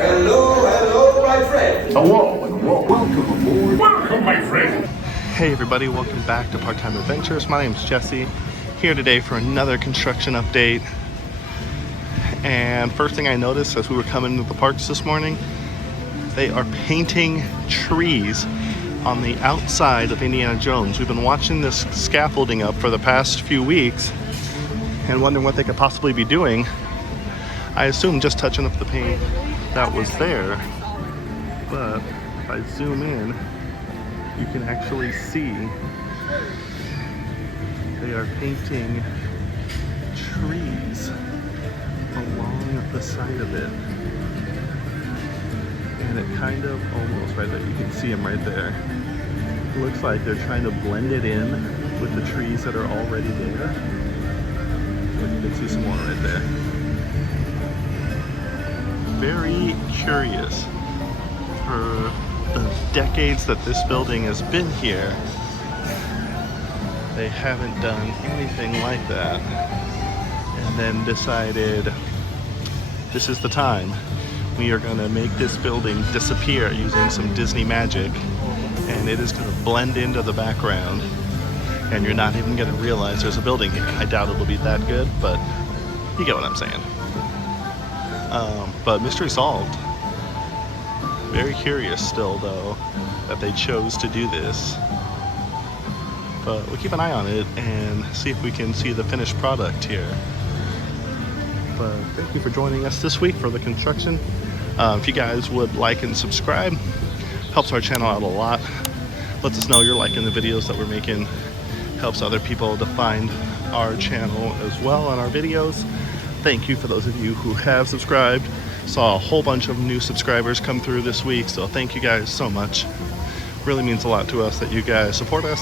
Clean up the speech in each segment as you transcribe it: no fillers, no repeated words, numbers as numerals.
Hello, my friend. Hello, and welcome aboard. Welcome, my friend. Hey everybody, welcome back to Part-Time Adventures. My name's Jesse, here today for another construction update. And first thing I noticed as we were coming to the parks this morning, they are painting trees on the outside of Indiana Jones. We've been watching this scaffolding up for the past few weeks and wondering what they could possibly be doing. I assume just touching up the paint that was there, but if I zoom in, you can actually see they are painting trees along the side of it. And it kind of almost, right there, you can see them right there. It looks like they're trying to blend it in with the trees that are already there. But you can see some more right there. Very curious. For the decades that this building has been here, they haven't done anything like that. And then decided this is the time. We are going to make this building disappear using some Disney magic, and it is going to blend into the background, and you're not even going to realize there's a building here. I doubt it'll be that good, but you get what I'm saying. But mystery solved. Very curious still, though, that they chose to do this. But we'll keep an eye on it and see if we can see the finished product here. But thank you for joining us this week for the construction. If you guys would like and subscribe, helps our channel out a lot. Lets us know you're liking the videos that we're making. Helps other people to find our channel as well and our videos. Thank you for those of you who have subscribed. Saw a whole bunch of new subscribers come through this week, so thank you guys so much. Really means a lot to us that you guys support us.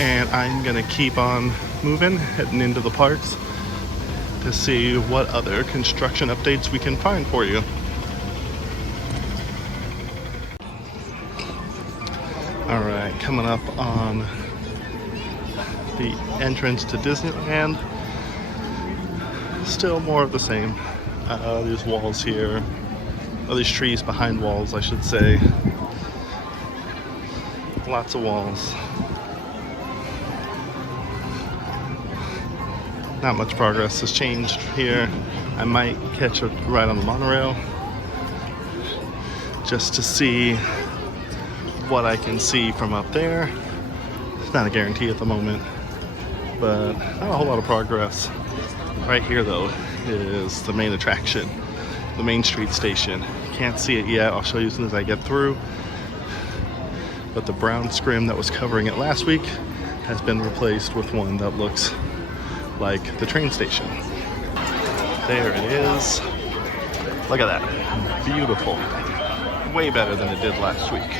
And I'm gonna keep on moving, heading into the parks to see what other construction updates we can find for you. Alright, coming up on the entrance to Disneyland. Still more of the same. These walls here, or these trees behind walls, I should say. Lots of walls. Not much progress has changed here. I might catch a ride on the monorail just to see what I can see from up there. It's not a guarantee at the moment, but not a whole lot of progress. Right here though is the main attraction, the Main Street station. Can't see it yet, I'll show you as soon as I get through. But the brown scrim that was covering it last week has been replaced with one that looks like the train station. There it is. Look at that. Beautiful. Way better than it did last week.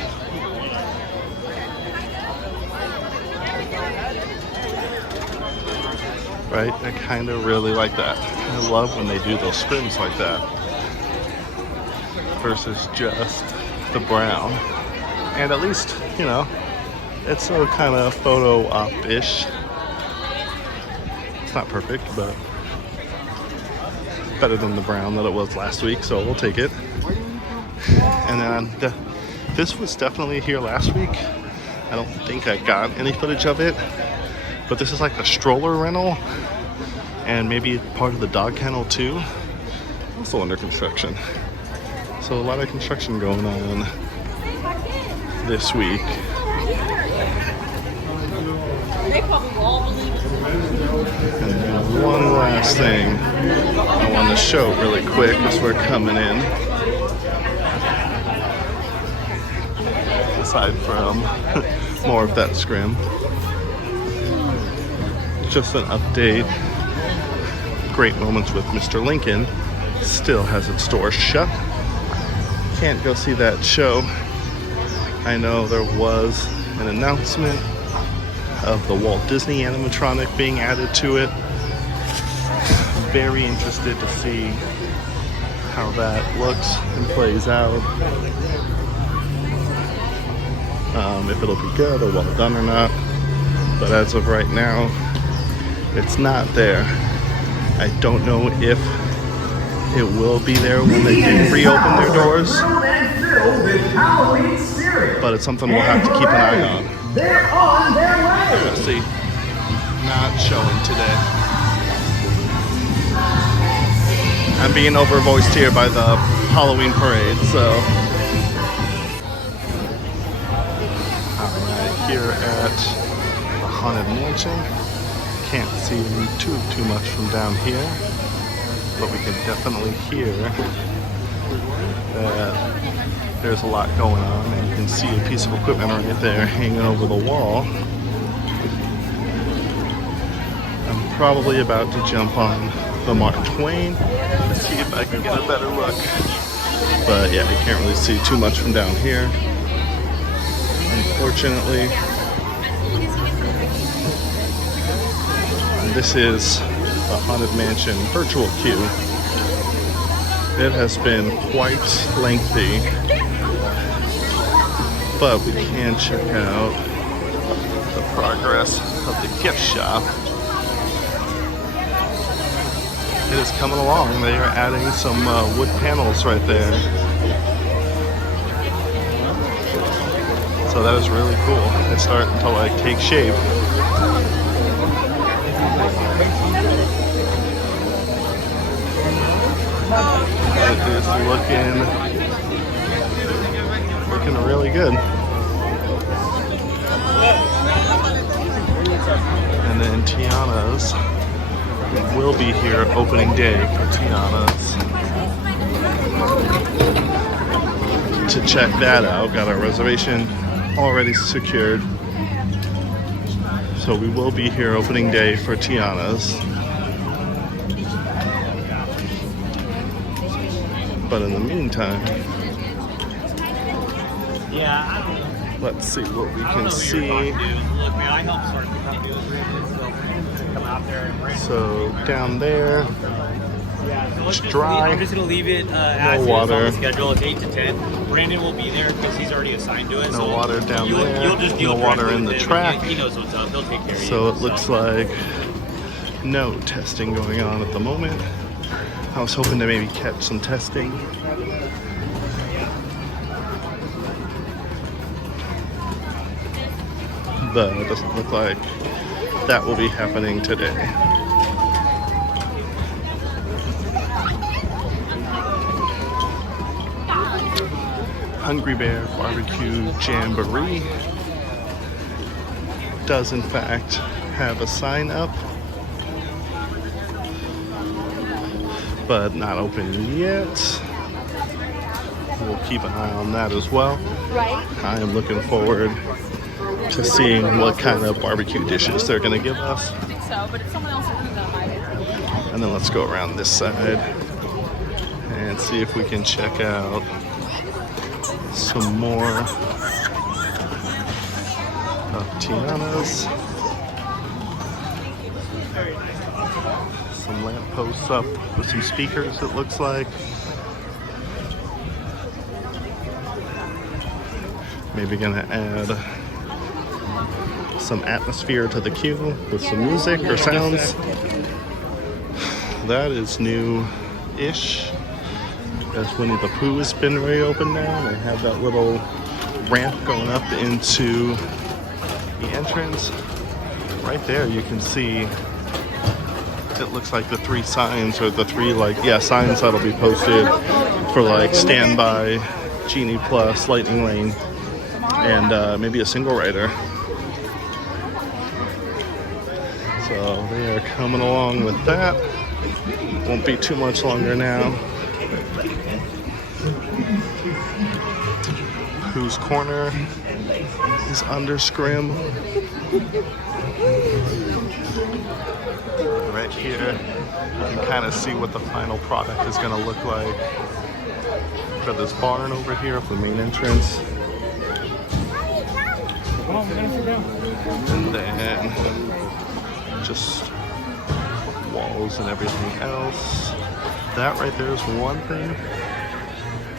Right? I kind of really like that. I love when they do those scrims like that versus just the brown. And at least, you know, it's so kind of photo op-ish. It's not perfect, but better than the brown that it was last week, so we'll take it. And then this was definitely here last week. I don't think I got any footage of it, but this is like the stroller rental and maybe part of the dog kennel too. Also under construction. So a lot of construction going on this week. And then one last thing I want to show really quick as we're coming in. Aside from more of that scrim. Just an update. Great Moments with Mr. Lincoln still has its doors shut. Can't go see that show. I know there was an announcement of the Walt Disney animatronic being added to it. Very interested to see how that looks and plays out. If it'll be good or well done or not. But as of right now, it's not there. I don't know if It will be there when they do reopen their doors, but it's something we'll have to keep an eye on. They're on their way. Let's see. Not showing today. I'm being overvoiced here by the Halloween parade, so. Alright, here at the Haunted Mansion. Can't see too much from down here, but we can definitely hear that there's a lot going on, and you can see a piece of equipment right there hanging over the wall. I'm probably about to jump on the Mark Twain to see if I can get a better look. But yeah, you can't really see too much from down here, unfortunately. This is the Haunted Mansion virtual queue. It has been quite lengthy, but we can check out the progress of the gift shop. It is coming along. They are adding some wood panels right there. So that is really cool. It's starting to like take shape. It is looking really good. And then Tiana's will be here opening day for Tiana's. To check that out, got our reservation already secured. So we will be here opening day for Tiana's. But in the meantime, let's see what we can see. So down there, it's dry. I'm just gonna leave it as no water. On the schedule. It's 8 to 10. Brandon will be there because he's already assigned to it. No so water down there. You'll just deal no water in the with him. track. He knows what's up. He'll take care of you. So it looks like no testing going on at the moment. I was hoping to maybe catch some testing. But it doesn't look like that will be happening today. Hungry Bear Barbecue Jamboree does in fact have a sign up, but not open yet. We'll keep an eye on that as well. I am looking forward to seeing what kind of barbecue dishes they're going to give us. I think so, but if someone else is going to buy it. And then let's go around this side and see if we can check out some more of Tiana's. Some lamp posts up with some speakers, it looks like. Maybe gonna add some atmosphere to the queue with some music or sounds. That is new-ish. As Winnie the Pooh has been reopened now. They have that little ramp going up into the entrance. Right there you can see, it looks like the 3 signs, or the 3 signs that'll be posted for like standby, Genie Plus, Lightning Lane, and maybe a single rider. So they are coming along with that. Won't be too much longer now. Pooh's Corner is under scrim. Right here, you can kind of see what the final product is going to look like. Got this barn over here for the main entrance. And then just walls and everything else. That right there is one thing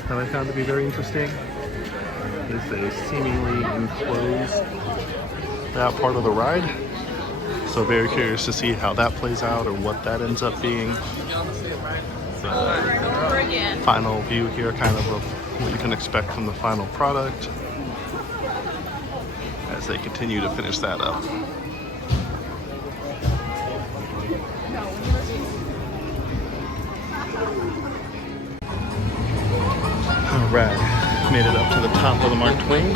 that I found to be very interesting. Is they seemingly enclosed that part of the ride. So very curious to see how that plays out or what that ends up being. Over again. Final view here, kind of what you can expect from the final product as they continue to finish that up. Alright, made it up to the top of the Mark Twain.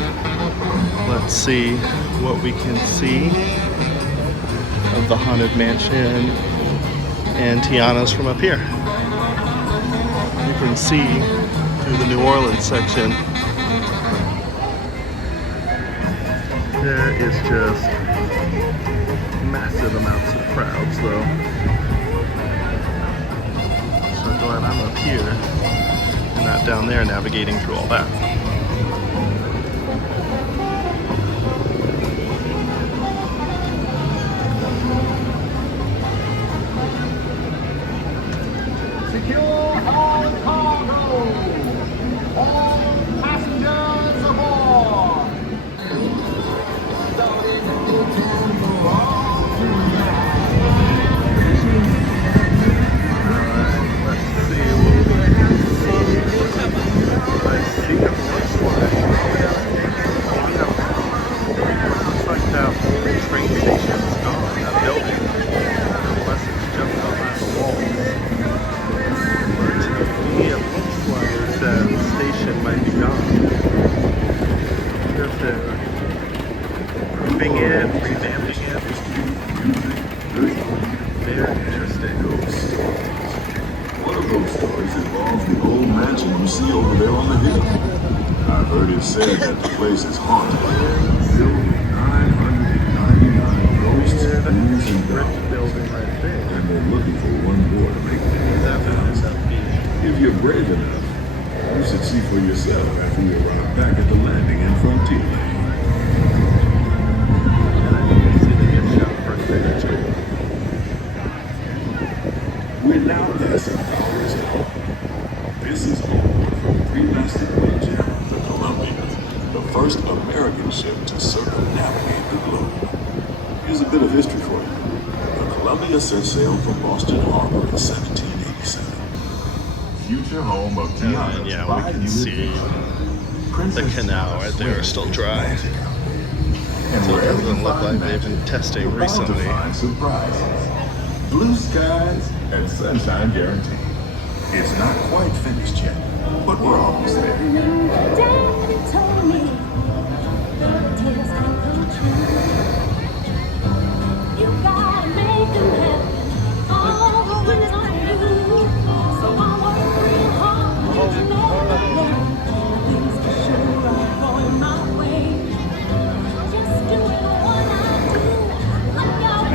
Let's see what we can see of the Haunted Mansion and Tiana's from up here. You can see through the New Orleans section. There is just massive amounts of crowds though. So glad I'm up here and not down there navigating through all that. Secure all cargo. All passengers aboard. Said that the place is haunted. Filled with 999 ghosts, ghouls, and goblins. And they're looking for one more to make things happen. If you're brave enough, you should see for yourself after you arrive back at the landing in Frontierland. We're now passing Flowers Hill. This is home for the pre-masted wheelchair. The first American ship to circumnavigate the globe. Here's a bit of history for you. The Columbia set sail from Boston Harbor in 1787. Future home of Tiana. And yeah, we can see the canal right there is still dry. So it doesn't look like they've been testing recently. Surprises, blue skies, and sunshine guaranteed. It's not quite finished yet, but we're almost there. Daddy told me tears can come true. You gotta make them happen. All the winners are you. So I work real hard to never let things for sure are going my way. Just doing what I do. Like y'all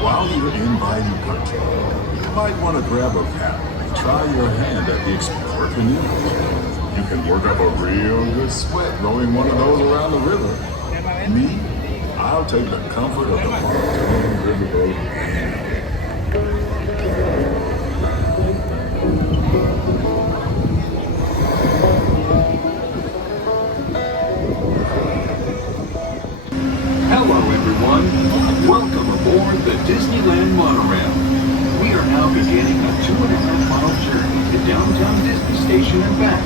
While you're in Bayou Country, you might want to grab a paddle and try your hand at the Explorer canoe. You can work up a real good sweat rowing one of those around the river. Me, I'll take the comfort of the pontoon riverboat any day. Hello everyone, welcome aboard the Disneyland Monorail. We are now beginning a 2.5-mile journey to downtown Disney Station and back.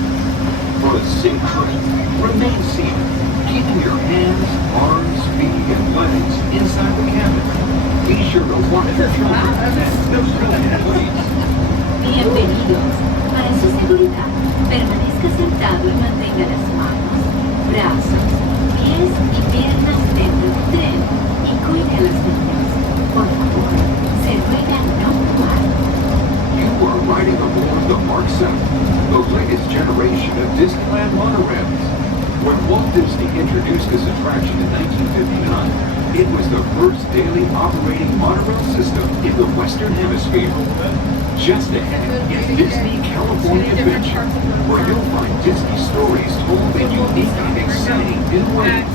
For a safe trip, remain seated, keeping your hands, arms, feet, and legs inside the cabin. Be sure to watch your children and no please. Bienvenidos. Para su seguridad, permanezca sentado y mantenga las manos, brazos, pies y piernas dentro del tren y cuide a los niños. Por favor, se ruega no fumar. You are riding aboard the Mark 7, the latest generation of Disneyland monorails. When Walt Disney introduced this attraction in 1959, it was the first daily operating monorail system in the Western Hemisphere. Just ahead is Disney California Adventure, where you'll find Disney stories told in unique and exciting new ways.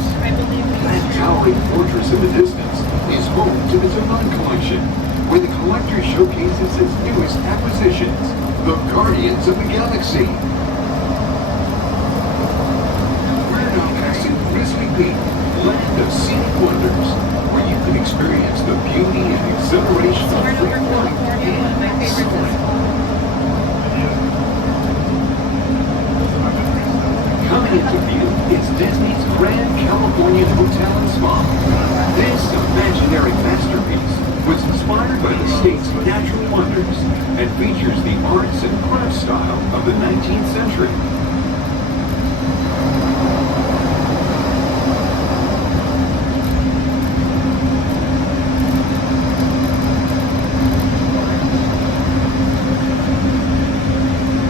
That towering fortress in the distance is home to the Zaman Collection, where the collector showcases its newest acquisitions, the Guardians of the Galaxy. We're now passing Grizzly Peak, land of scenic wonders, where you can experience the beauty and exhilaration of free flight and soaring. Coming into view is Disney's Grand Californian Hotel and Spa. This imaginary masterpiece was inspired by the state's natural wonders and features the arts and crafts style of the 19th century.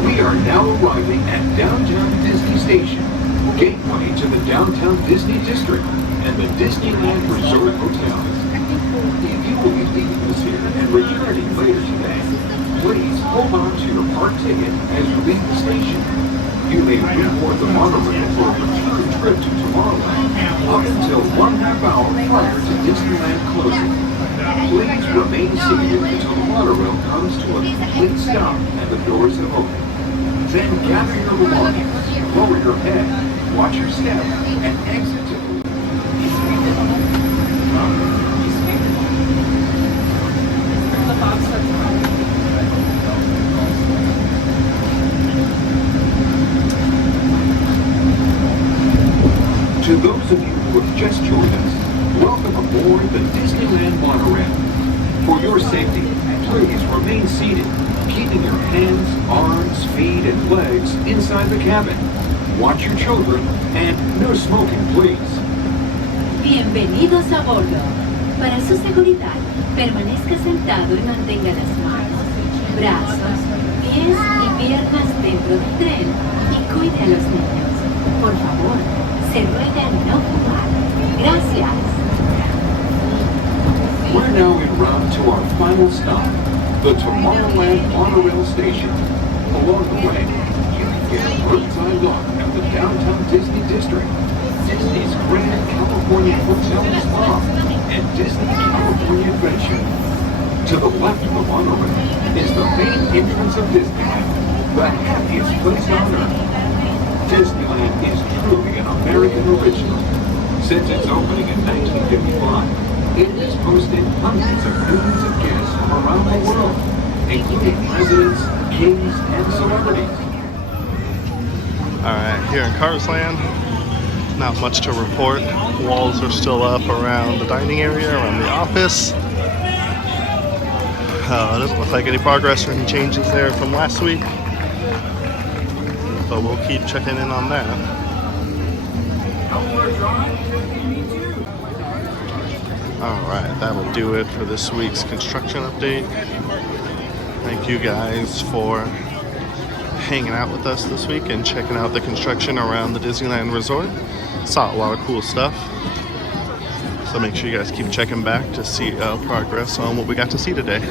We are now arriving at downtown Disney Station, gateway to the downtown Disney District and the Disneyland Resort Hotel. If you will be leaving us here and returning later today, please hold on to your park ticket as you leave the station. You may reboard the monorail for a return trip to Tomorrowland up until 1/2 hour prior to Disneyland closing. Please remain seated until the monorail comes to a complete stop and the doors have opened. Then gather your belongings, lower your head, watch your step, and exit to To those of you who have just joined us, welcome aboard the Disneyland Monorail. For your safety, please remain seated, keeping your hands, arms, feet, and legs inside the cabin. Watch your children, and no smoking, please. Bienvenidos a bordo. Para su seguridad, permanezca sentado y mantenga las manos, brazos, pies y piernas dentro del tren y cuide a los niños. Por favor, se ruega no fumar. Gracias. We're now en route to our final stop, the Tomorrowland Monorail Station. Along the way, you can get a bird's-eye look at the downtown Disney District, Disney's Grand California Hotel and Spa, and Disney California Adventure. To the left of the monorail is the main entrance of Disneyland, the happiest place on earth. Disneyland is truly an American original. Since its opening in 1955, it has hosted hundreds of millions of guests from around the world, including presidents, kings, and celebrities. Alright, here in Carsland, not much to report. Walls are still up around the dining area, around the office. It doesn't look like any progress or any changes there from last week, but we'll keep checking in on that. Alright, that'll do it for this week's construction update. Thank you guys for hanging out with us this week and checking out the construction around the Disneyland Resort. Saw a lot of cool stuff. So make sure you guys keep checking back to see progress on what we got to see today.